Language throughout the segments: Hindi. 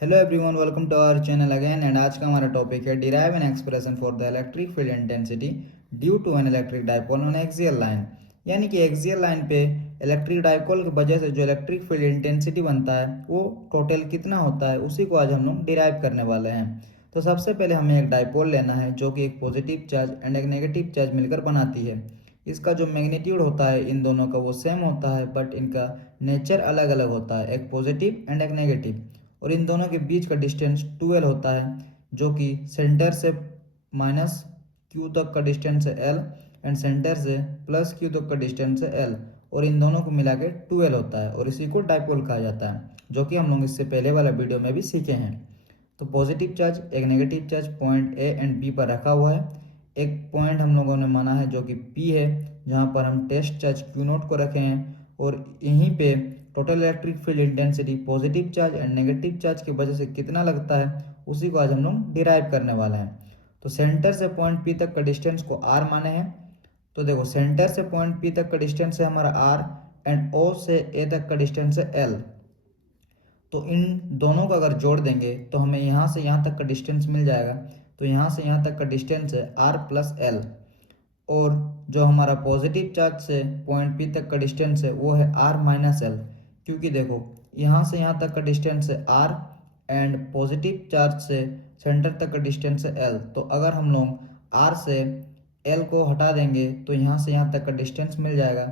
Hello everyone, welcome to our channel again. And आज का हमारा टॉपिक है derive an expression for the electric field intensity due to an electric dipole on axial line. यानी कि एक्सियल लाइन पे इलेक्ट्रिक डाइपोल की वजह से जो इलेक्ट्रिक फील्ड इंटेंसिटी बनता है वो टोटल कितना होता है, उसी को आज हम लोग डिराइव करने वाले हैं। तो सबसे पहले हमें एक डाइपोल लेना है जो कि एक पॉजिटिव चार्ज एंड एक नेगेटिव चार्ज मिलकर बनाती है। इसका जो मैग्नीट्यूड होता है इन दोनों का वो सेम होता है, बट इनका नेचर अलग अलग होता है, एक पॉजिटिव एंड एक नेगेटिव। और इन दोनों के बीच का डिस्टेंस 12 होता है, जो कि सेंटर से माइनस क्यू तक का डिस्टेंस है एल, एंड सेंटर से प्लस क्यू तक का डिस्टेंस है एल। और इन दोनों को मिला के 12 होता है और इसी को डाइपोल कहा जाता है, जो कि हम लोग इससे पहले वाला वीडियो में भी सीखे हैं। तो पॉजिटिव चार्ज एक negative charge point A and B पर रखा हुआ है। एक पॉइंट हम लोगों ने माना है जो कि पी है, जहाँ पर हम टेस्ट चार्ज क्यू नोट को रखे हैं। और यहीं पे total electric field intensity positive charge and negative charge की वजह से कितना लगता है, उसी को आज हम लोग डिराइव करने वाले हैं। तो सेंटर से पॉइंट पी तक का डिस्टेंस को आर माने हैं। तो देखो, सेंटर से पॉइंट पी तक का डिस्टेंस है हमारा आर, एंड ओ से ए तक का डिस्टेंस है एल। तो इन दोनों का अगर जोड़ देंगे तो हमें यहाँ से यहाँ तक का डिस्टेंस मिल जाएगा। तो यहाँ से यहाँ तक का डिस्टेंस है आर प्लस एल। और जो हमारा पॉजिटिव चार्ज से पॉइंट पी तक का डिस्टेंस है वो है आर माइनस एल। क्योंकि देखो, यहाँ से यहाँ तक का डिस्टेंस है आर, एंड पॉजिटिव चार्ज से सेंटर तक का डिस्टेंस है एल। तो अगर हम लोग आर से एल को हटा देंगे तो यहाँ से यहाँ तक का डिस्टेंस मिल जाएगा।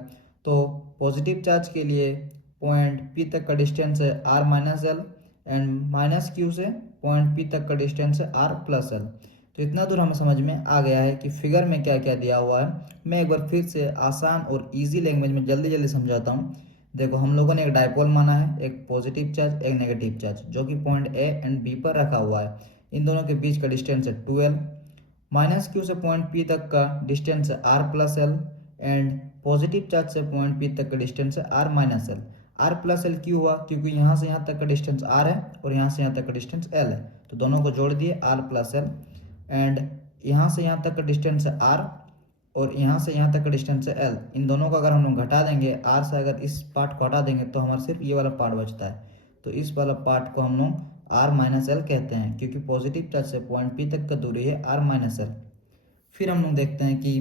तो पॉजिटिव चार्ज के लिए पॉइंट पी तक का डिस्टेंस है R minus L, and minus Q से पॉइंट पी तक का डिस्टेंस है आर प्लस एल। तो इतना दूर हमें समझ में आ गया है कि फिगर में क्या क्या दिया हुआ है। मैं एक बार फिर से आसान और इजी लैंग्वेज में जल्दी जल्दी समझाता हूँ। देखो, हम लोगों ने एक डाइपोल माना है, एक पॉजिटिव चार्ज एक नेगेटिव चार्ज, जो कि पॉइंट ए एंड बी पर रखा हुआ है। इन दोनों के बीच का डिस्टेंस है 12। माइनस क्यू से पॉइंट पी तक का डिस्टेंस है R plus L, and positive charge से पॉइंट पी तक का डिस्टेंस है R minus L. R plus L क्यों हुआ? क्योंकि यहाँ से यहाँ तक का डिस्टेंस आर है और यहाँ से यहाँ तक का डिस्टेंस एल है। तो दोनों को जोड़ दिए आर प्लस एल, एंड यहाँ से यहाँ तक का डिस्टेंस है आर और यहाँ से यहाँ तक का डिस्टेंस है एल। इन दोनों को अगर हम लोग घटा देंगे, आर से अगर इस पार्ट को हटा देंगे तो हमारा सिर्फ ये वाला पार्ट बचता है। तो इस वाला पार्ट को हम लोग आर माइनस एल कहते हैं, क्योंकि पॉजिटिव चार्ज से पॉइंट पी तक का दूरी है आर माइनस एल। फिर हम लोग देखते हैं कि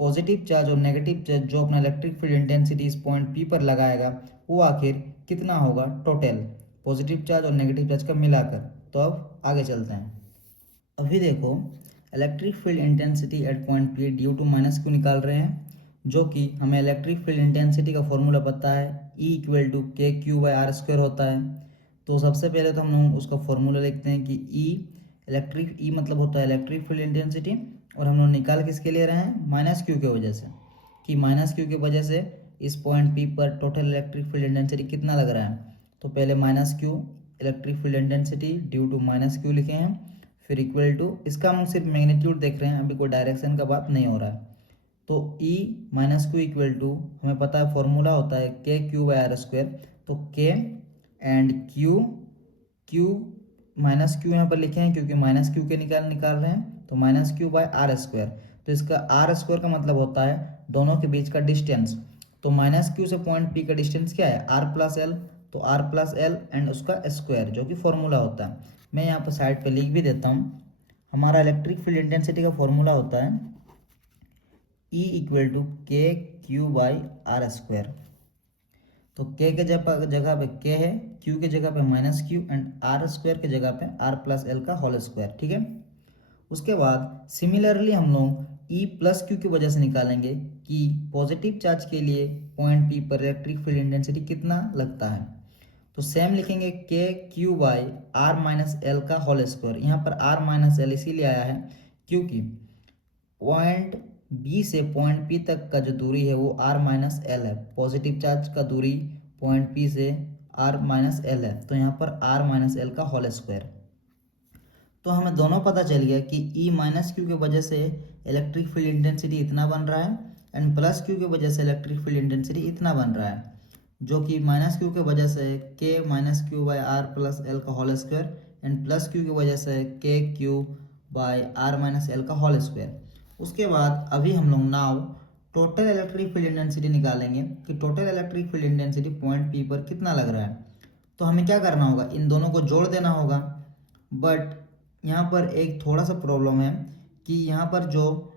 पॉजिटिव चार्ज और नेगेटिव चार्ज जो अपना इलेक्ट्रिक फील्ड इंटेंसिटी इस पॉइंट पी पर लगाएगा वो आखिर कितना होगा टोटल, पॉजिटिव चार्ज और नेगेटिव चार्ज का मिलाकर। तो अब आगे चलते हैं। अभी देखो, electric field intensity at point P due to minus Q निकाल रहे हैं, जो कि हमें इलेक्ट्रिक फील्ड इंटेंसिटी का फॉर्मूला पता है, E equal to K Q by R square होता है। तो सबसे पहले तो हम लोग उसका फॉर्मूला लिखते हैं कि ई मतलब होता है इलेक्ट्रिक फील्ड इंटेंसिटी, और हम लोग निकाल किसके ले रहे हैं, माइनस क्यू की वजह से, कि माइनस क्यू की वजह से इस पॉइंट पी पर टोटल इलेक्ट्रिक फील्ड इंटेंसिटी कितना लग रहा है। तो पहले minus Q electric field intensity due to minus Q लिखे हैं, फिर इक्वल टू, इसका हम सिर्फ मैग्नीट्यूड देख रहे हैं, अभी कोई डायरेक्शन का बात नहीं हो रहा है। तो E minus Q equal to, हमें पता है फॉर्मूला होता है के क्यू बाई आर स्क्वायर। तो K and Q, Q minus Q यहाँ पर लिखे हैं क्योंकि माइनस क्यू के निकाल रहे हैं, तो minus Q by R square. तो इसका आर स्क्वायर का मतलब होता है दोनों के बीच का डिस्टेंस। तो माइनस क्यू से पॉइंट पी का डिस्टेंस क्या है, आर प्लस एल। तो आर प्लस एल एंड उसका स्क्वायर, जो कि फॉर्मूला होता है। मैं यहाँ पर साइड पे लिख भी देता हूँ। हमारा इलेक्ट्रिक फील्ड इंटेंसिटी का फॉर्मूला होता है E equal to K Q by R square. तो के के जगह पे के है, क्यू के जगह पे minus Q, and R square के जगह पे आर प्लस एल का होल स्क्वायर। ठीक है। उसके बाद सिमिलरली हम लोग ई प्लस क्यू की वजह से निकालेंगे कि पॉजिटिव चार्ज के लिए पॉइंट पी पर इलेक्ट्रिक फील्ड इंटेंसिटी कितना लगता है। तो सेम लिखेंगे K Q by are minus L का होल स्क्वायर। यहाँ पर आर माइनस एल इसीलिए आया है क्योंकि पॉइंट बी से पॉइंट पी तक का जो दूरी है वो आर माइनस एल है। पॉजिटिव चार्ज का दूरी पॉइंट पी से आर माइनस एल है, तो यहाँ पर आर माइनस एल का होल स्क्वायर। तो हमें दोनों पता चल गया कि ई माइनस क्यू की वजह से इलेक्ट्रिक फील्ड इंटेंसिटी इतना बन रहा है, एंड प्लस क्यू की वजह से इलेक्ट्रिक फील्ड इंटेंसिटी इतना बन रहा है, जो कि माइनस क्यू की वजह से k minus q by are plus L का whole square, and plus q की वजह से k Q by are minus L का होल स्क्वायर। उसके बाद अभी हम लोग now total electric field intensity निकालेंगे कि total electric field intensity point P पर कितना लग रहा है। तो हमें क्या करना होगा, इन दोनों को जोड़ देना होगा। बट यहाँ पर एक थोड़ा सा प्रॉब्लम है कि यहाँ पर जो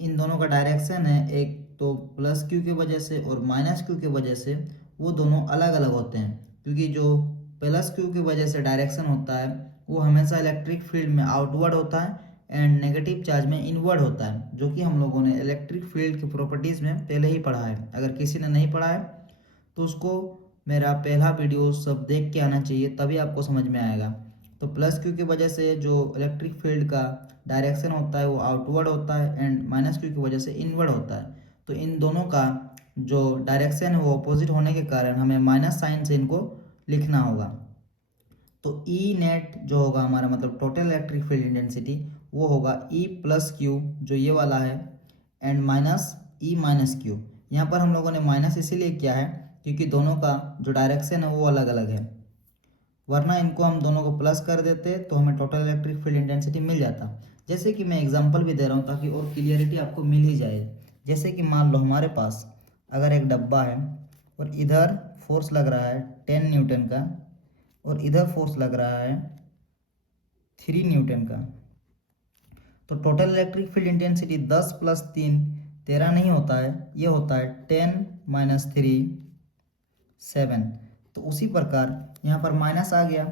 इन दोनों का डायरेक्शन है, एक तो प्लस क्यू की वजह से और माइनस क्यू की वजह से, वो दोनों अलग अलग होते हैं। क्योंकि जो प्लस क्यू की वजह से डायरेक्शन होता है वो हमेशा इलेक्ट्रिक फील्ड में आउटवर्ड होता है एंड नेगेटिव चार्ज में इनवर्ड होता है, जो कि हम लोगों ने इलेक्ट्रिक फील्ड की प्रॉपर्टीज़ में पहले ही पढ़ा है। अगर किसी ने नहीं पढ़ा है तो उसको मेरा पहला वीडियो सब देख के आना चाहिए, तभी आपको समझ में आएगा। तो प्लस क्यू की वजह से जो इलेक्ट्रिक फील्ड का डायरेक्शन होता है वो आउटवर्ड होता है एंड माइनस क्यू की वजह से इनवर्ड होता है। तो इन दोनों का जो डायरेक्शन है वो अपोजिट होने के कारण हमें माइनस साइन से इनको लिखना होगा। तो ई नेट जो होगा हमारा, मतलब टोटल इलेक्ट्रिक फील्ड इंटेंसिटी, वो होगा ई प्लस क्यू जो ये वाला है and minus E minus Q. यहाँ पर हम लोगों ने माइनस इसीलिए किया है क्योंकि दोनों का जो डायरेक्शन है वो अलग अलग है, वरना इनको हम दोनों को प्लस कर देते तो हमें टोटल इलेक्ट्रिक फील्ड इंटेंसिटी मिल जाता। जैसे कि मैं एग्जांपल भी दे रहा हूँ ताकि और क्लियरिटी आपको मिल ही जाए। जैसे कि मान लो हमारे पास अगर एक डब्बा है और इधर फोर्स लग रहा है 10 न्यूटन का और इधर फोर्स लग रहा है 3 न्यूटन का, तो टोटल इलेक्ट्रिक फील्ड इंटेंसिटी 10 + 3 13 नहीं होता है, ये होता है 10 - 3 7। तो उसी प्रकार यहाँ पर माइनस आ गया,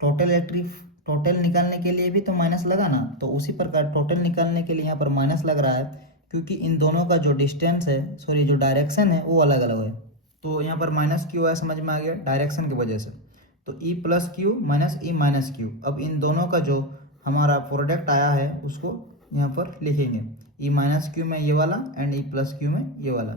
टोटल निकालने के लिए भी तो माइनस लगा ना, तो उसी प्रकार टोटल निकालने के लिए यहाँ पर माइनस लग रहा है क्योंकि इन दोनों का जो डिस्टेंस है, सॉरी जो डायरेक्शन है वो अलग अलग है। तो यहाँ पर माइनस क्यू है, समझ में आ गया, डायरेक्शन की वजह से। तो E plus Q minus E minus Q, अब इन दोनों का जो हमारा प्रोडक्ट आया है उसको यहाँ पर लिखेंगे, ई माइनस क्यू में ये वाला एंड ई प्लस क्यू में ये वाला।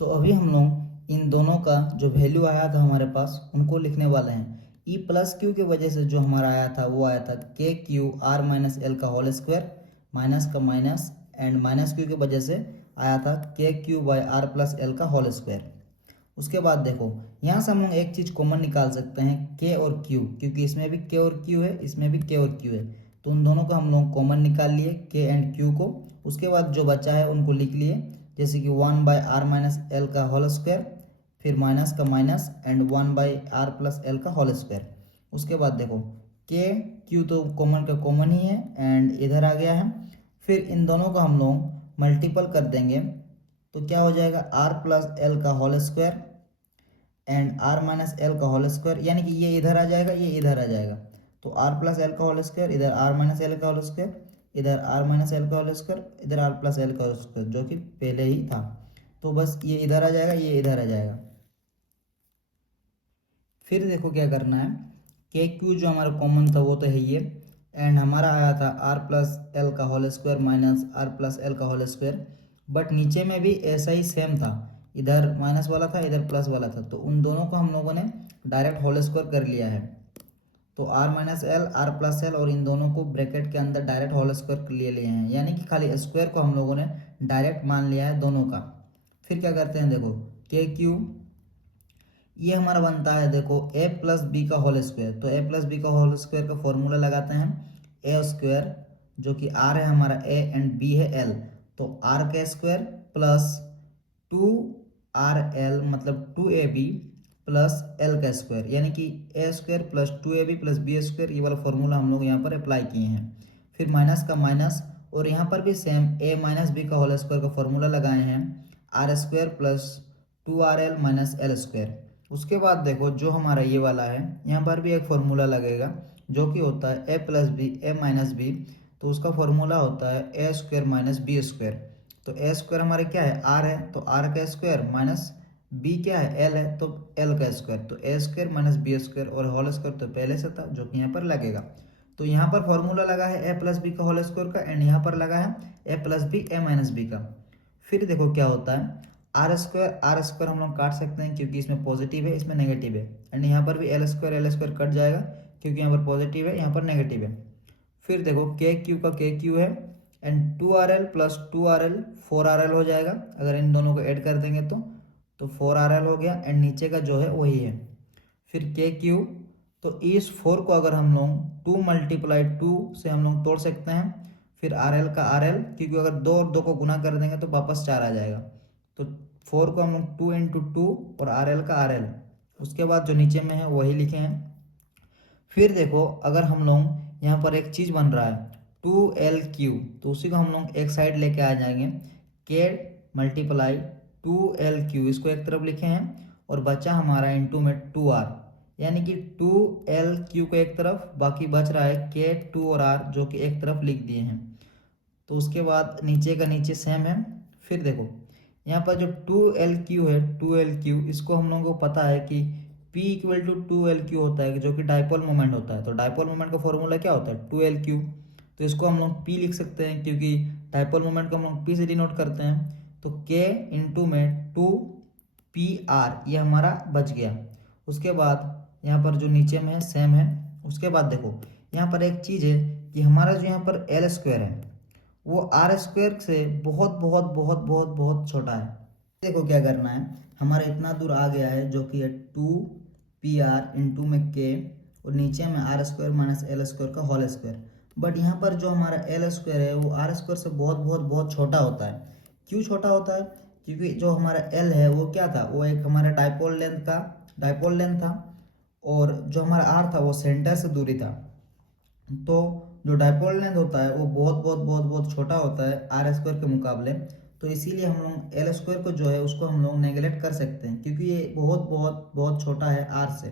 तो अभी हम लोग इन दोनों का जो वैल्यू आया था हमारे पास उनको लिखने वाले हैं। ई प्लस क्यू की वजह से जो हमारा आया था वो आया था K Q R minus L का होल स्क्वायर, माइनस का माइनस, एंड माइनस क्यू की वजह से आया था K Q by are plus L का होल स्क्वायर। उसके बाद देखो यहाँ से हम लोग एक चीज़ कॉमन निकाल सकते हैं, के और क्यू, क्योंकि इसमें भी के और क्यू है, इसमें भी के और क्यू है। तो उन दोनों को हम लोग कॉमन निकाल लिए, के एंड क्यू को। उसके बाद जो बचा है उनको लिख लिए, जैसे कि 1/r माइनस एल का होल स्क्वायर, फिर माइनस का minus and 1/r plus L का होल स्क्वायर। उसके बाद देखो के क्यू तो कॉमन का कॉमन ही है एंड इधर आ गया है। फिर इन दोनों को हम लोग मल्टीपल कर देंगे तो क्या हो जाएगा, r प्लस एल का whole square and r minus L का होल स्क्वायर, यानी कि ये इधर आ जाएगा, ये इधर आ जाएगा। तो r प्लस एल का होल स्क्वायर, इधर r माइनस एल का होल स्क्वायर, इधर r माइनस एल का होल स्क्वायर, इधर r प्लस एल का होल स्क्वायर, जो कि पहले ही था। तो बस ये इधर आ जाएगा, ये इधर आ जाएगा। फिर देखो क्या करना है, के क्यू जो हमारा कॉमन था वो तो है ये, एंड हमारा आया था r प्लस एल का whole square minus r plus L का होल स्क्वायर। बट नीचे में भी ऐसा ही सेम था, इधर माइनस वाला था, इधर प्लस वाला था, तो उन दोनों को हम लोगों ने डायरेक्ट होल स्क्वायर कर लिया है। तो r minus L, r plus L और इन दोनों को ब्रैकेट के अंदर डायरेक्ट होल स्क्वायर ले लिए हैं, यानी कि खाली स्क्वायर को हम लोगों ने डायरेक्ट मान लिया है दोनों का। फिर क्या करते हैं, देखो के क्यू ये हमारा बनता है, देखो a प्लस बी का होल स्क्वायर। तो a प्लस बी का होल स्क्वायर का फॉर्मूला लगाते हैं, ए स्क्वायर जो कि r है हमारा a एंड b है l, तो r का स्क्वायर प्लस 2rl मतलब 2ab प्लस l का स्क्वायर, यानी कि a square plus 2ab plus B square, ये वाला फॉर्मूला हम लोग यहाँ पर अप्लाई किए हैं। फिर माइनस का माइनस, और यहाँ पर भी सेम a माइनस बी का होल स्क्वायर का फॉर्मूला लगाए हैं, R square plus 2rl minus L square. उसके बाद देखो जो हमारा ये वाला है, यहाँ पर भी एक फॉर्मूला लगेगा जो कि होता है ए प्लस बी ए माइनस बी, तो उसका फॉर्मूला होता है ए स्क्वायर माइनस बी स्क्वायर। तो ए स्क्वायर हमारे क्या है, आर है, तो आर का स्क्वायर माइनस बी क्या है, एल है, तो एल का स्क्वायर, तो ए स्क्वायर माइनस बी स्क्वायर, और होल स्क्वायर तो पहले से था जो कि यहाँ पर लगेगा। तो यहाँ पर फॉर्मूला लगा है ए प्लस बी का होल स्क्वायर का, एंड यहाँ पर लगा है ए प्लस बी ए माइनस बी का। फिर देखो क्या होता है, आर स्क्वायर हम लोग काट सकते हैं क्योंकि इसमें पॉजिटिव है, इसमें नेगेटिव है, एंड यहाँ पर भी एल स्क्वायर कट जाएगा क्योंकि यहाँ पर पॉजिटिव है, यहाँ पर नेगेटिव है। फिर देखो के क्यू का के क्यू है and 2rl plus 2rl 4rl हो जाएगा, अगर इन दोनों को ऐड कर देंगे तो 4rl हो गया, एंड नीचे का जो है वही है। फिर के क्यू, तो इस 4 को अगर हम लोग 2 × 2 से हम लोग तोड़ सकते हैं। फिर rl का rl, क्योंकि अगर 2 और 2 को गुना कर देंगे तो वापस 4 आ जाएगा, तो 4 को हम लोग 2 × 2 और rl का rl, उसके बाद जो नीचे में है वही लिखे हैं। फिर देखो अगर हम लोग यहाँ पर एक चीज़ बन रहा है 2LQ, तो उसी को हम लोग एक साइड लेके आ जाएंगे। के मल्टीप्लाई 2LQ, इसको एक तरफ लिखे हैं और बचा हमारा इनटू में 2R, यानी कि 2LQ को एक तरफ, बाकी बच रहा है के 2 और R जो कि एक तरफ लिख दिए हैं। तो उसके बाद नीचे का नीचे सेम है। फिर देखो यहाँ पर जो 2LQ है, 2LQ इसको हम लोगों को पता है कि P इक्वल टू 2LQ होता है, जो कि डाइपोल मोमेंट होता है। तो डाइपोल मोमेंट का फॉर्मूला क्या होता है 2LQ, तो इसको हम लोग P लिख सकते हैं क्योंकि डाइपोल मोमेंट को हम लोग P से डिनोट करते हैं। तो K इंटू में 2PR ये हमारा बच गया। उसके बाद यहाँ पर जो नीचे में है सेम है। उसके बाद देखो यहाँ पर एक चीज़ है कि हमारा जो यहाँ पर L स्क्वायर है वो आर स्क्वायर से बहुत बहुत बहुत बहुत बहुत छोटा है। देखो क्या करना है, हमारा इतना दूर आ गया है जो कि है 2PR इंटू में के और नीचे में R square minus L square का होल स्क्वायर। बट यहाँ पर जो हमारा एल स्क्वायर है वो आर स्क्वायर से बहुत बहुत बहुत छोटा होता है। क्यों छोटा होता है? क्योंकि जो हमारा एल है वो क्या था, वो एक हमारा डाइपोल लेंथ था और जो हमारा आर था वो सेंटर से दूरी था। तो जो डाइपोल लेंथ होता है वो बहुत बहुत बहुत बहुत छोटा होता है आर स्क्वायर के मुकाबले। तो इसीलिए हम लोग एल स्क्वायर को जो है उसको हम लोग नेगलेक्ट कर सकते हैं क्योंकि ये बहुत बहुत बहुत छोटा है आर से।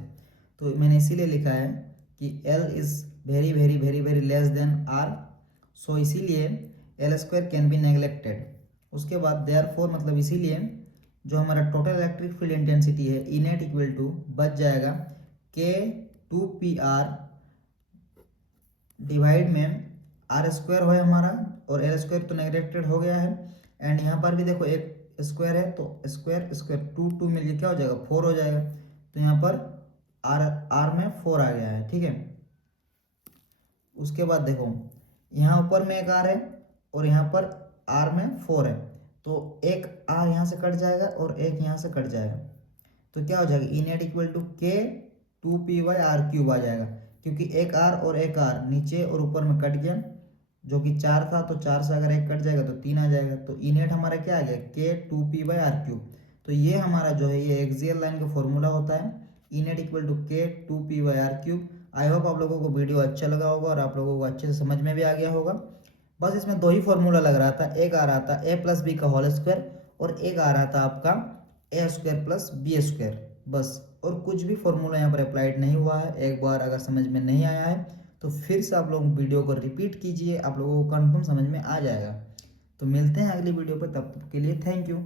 तो मैंने इसीलिए लिखा है कि l is very very very very less than r, so इसीलिए l square can be neglected. उसके बाद देयरफॉर मतलब इसीलिए जो हमारा टोटल इलेक्ट्रिक फील्ड इंटेंसिटी है ई नेट इक्वल टू बच जाएगा के 2PR डिवाइड में आर स्क्वायर हो हमारा, और एल स्क्वायर तो नेगलेक्टेड हो गया है। एंड यहाँ पर भी देखो एक स्क्वायर है तो स्क्वायर स्क्वायर 2 2 मिलके क्या हो जाएगा 4 हो जाएगा। तो यहाँ पर आर आर में 4 आ गया है, ठीक है। उसके बाद देखो यहाँ ऊपर में एक आर है और यहाँ पर आर में 4 है, तो एक आर यहाँ से कट जाएगा और एक यहाँ से कट जाएगा। तो क्या हो जाएगा ई नेट इक्वल टू के 2PY R³ आ जाएगा, क्योंकि एक आर और एक आर नीचे और ऊपर में कट गया, जो कि 4 था, तो 4 से अगर एक कट जाएगा तो 3 आ जाएगा। तो ई नेट हमारा क्या आ गया के 2P/R³। तो ये हमारा जो है ये एक्सियल लाइन का फॉर्मूला होता है ई नेट इक्वल टू के 2P/R³। आई होप आप लोगों को वीडियो अच्छा लगा होगा और आप लोगों को अच्छे से समझ में भी आ गया होगा। बस इसमें दो ही फॉर्मूला लग रहा था, एक आ रहा था a प्लस बी का होल स्क्वायर और एक आ रहा था आपका ए स्क्वायर प्लस बी स्क्वायर, बस। और कुछ भी फॉर्मूला यहाँ पर अप्लाइड नहीं हुआ है। एक बार अगर समझ में नहीं आया है तो फिर से आप लोग वीडियो को रिपीट कीजिए, आप लोगों को कंफर्म समझ में आ जाएगा। तो मिलते हैं अगली वीडियो पर, तब तक के लिए थैंक यू।